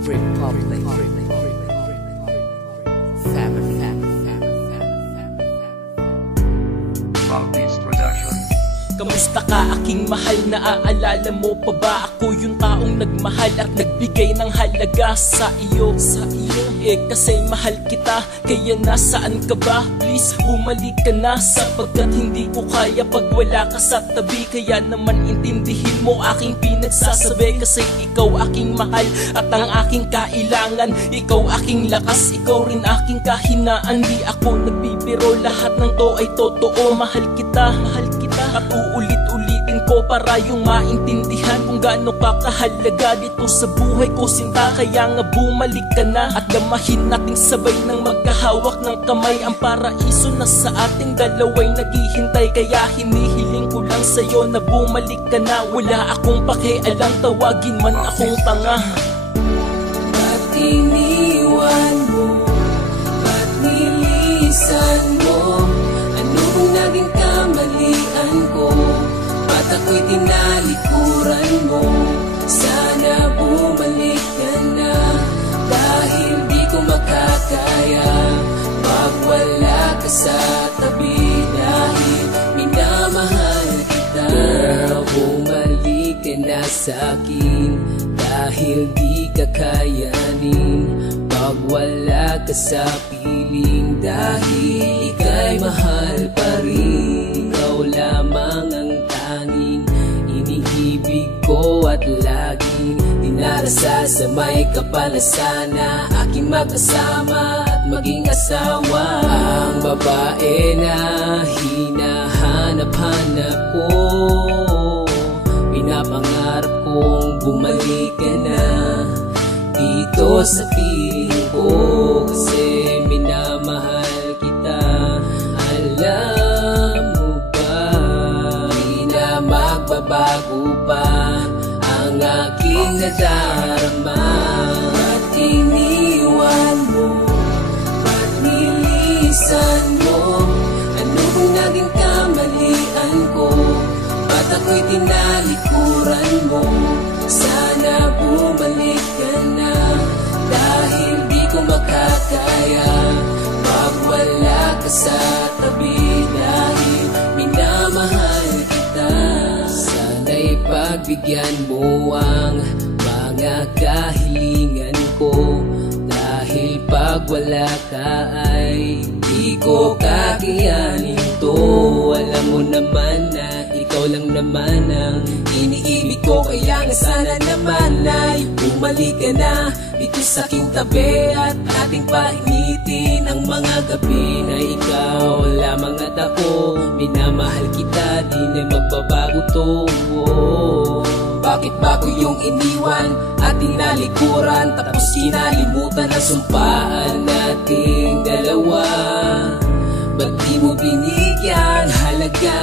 Republic. Family. Southeast Production. Kamusta ka aking mahal? Naaalala mo pa ba ako yung taong nagmahal at nagbigay ng halaga sa iyo? Kasi mahal kita, kaya nasaan ka ba? Please bumalik ka na, sapagkat hindi ko kaya pag wala ka sa tabi. Kaya naman intindihin mo aking pinagsasabi, kasi ikaw aking mahal at ang aking kailangan. Ikaw aking lakas, ikaw rin aking kahinaan. Di ako nagbibiro, lahat ng to ay totoo. Mahal kita at uulit-ulitin ko para yung maintindihan kung gaano ka kahalaga dito sa buhay ko, sinta. Kaya nga bumalik ka na at damahin nating sabay ng magkahawak ng kamay. Ang paraiso na sa ating dalaway naghihintay, kaya hinihiling ko lang sa'yo na bumalik ka na. Wala akong pakialam, tawagin man akong tanga. Ba't iniwan mo? Ba't nilisan mo? Ano kung naging kamalian ko? Ba't ako'y tinalikuran mo? Sana bumalik ka na, dahil di ko makakaya pag wala ka sa tabi. Dahil minamahal kita, bumalik ka na sa'kin, dahil di kakayanin pag wala ka sa piling. Dahil ika'y mahal pa rin, ikaw lamang ang tanging iniibig ko at laging dinarasal sa may kapalasan na aking magkasama at maging asawa. Ang babae na hinahanap-hanap ko, pinapangarap kong bumalik ka na dito sa piling ko, kasi minamahal kita. Alam mo ba, di na magbabago pa ang aking nadarama. Ba't iniwan mo? Ba't nilisan mo? Ano kung naging kamalian ko? Ba't ako'y tinalikuran mo? Sana bumalik ka na, dahil di ko makakaya pag wala ka sa tabi. Dahil minamahal kita, sana'y pagbigyan mo ang mga kahilingan ko, dahil pag wala ka ay di ko kakayanin to. Alam mo naman na ikaw lang naman ang iniibig ko, kaya nga sana naman ay bumalik ka na dito sa aking tabi, at ating painitin ang mga gabi na ikaw lamang at ako. Minamahal kita, di na magbabago to. Bakit bago yung iniwan at tinalikuran, tapos kinalimutan ang sumpaan nating dalawa? Ba't di mo binigyan halaga?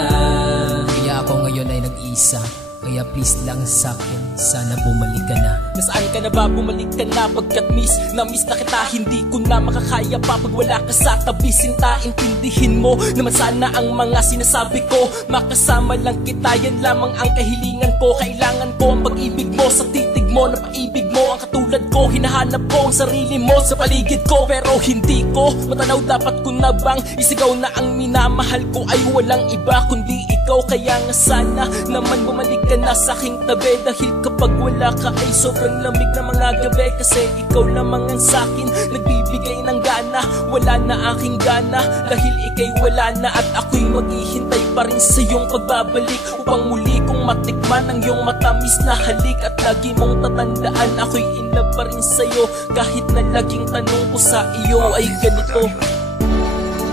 Kaya ako ngayon ay nag-isa, kaya please lang sa'kin, sana bumalik ka na. Nasaan ka na ba? Bumalik ka na, pagkat miss na kita. Hindi ko na makakaya pa pag wala ka sa tabi, sinta. Intindihin mo naman sana ang mga sinasabi ko, makasama lang kita, yan lamang ang kahilingan ko. Kailangan ko ang pag-ibig mo sa titig mo, na paibig mo ang katulad ko. Hinahanap ko ang sarili mo sa paligid ko, pero hindi ko matanaw. Dapat ko na bang isigaw na ang minamahal ko ay walang iba kundi ikaw? Kaya nga sana naman bumalik ka na sa aking tabi, dahil kapag wala ka ay sobrang lamig na mga gabi. Kasi ikaw lamang ang sakin nagbibigay ng gana, wala na aking gana dahil ika'y wala na, at ako'y maghihintay pa rin sa iyong pagbabalik, upang muli kong matikman ang iyong matamis na halik. At lagi mong tatandaan, ako'y in love pa rin sa'yo, kahit na laging tanong ko sa iyo ay ganito.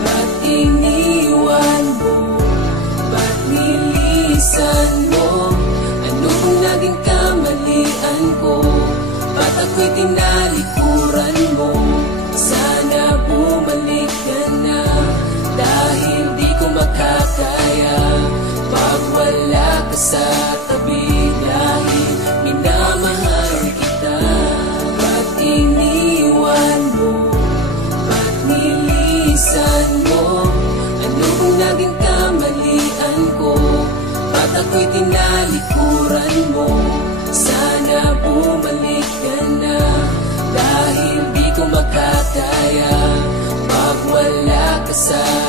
Ba't iniwan mo? Ba't nilisan mo? Ano kung naging kamalian ko? Ba't ako'y tinalikuran mo? Sana bumalik ka na, dahil di ko makakaya pag wala ka sa tabi. Dahil minamahal kita. Ba't iniwan mo? Ba't nilisan mo? Ano kung naging kamalian ko? Ba't ako'y tinalikuran mo? Sana bumalik ka na, daya pag wala ka sa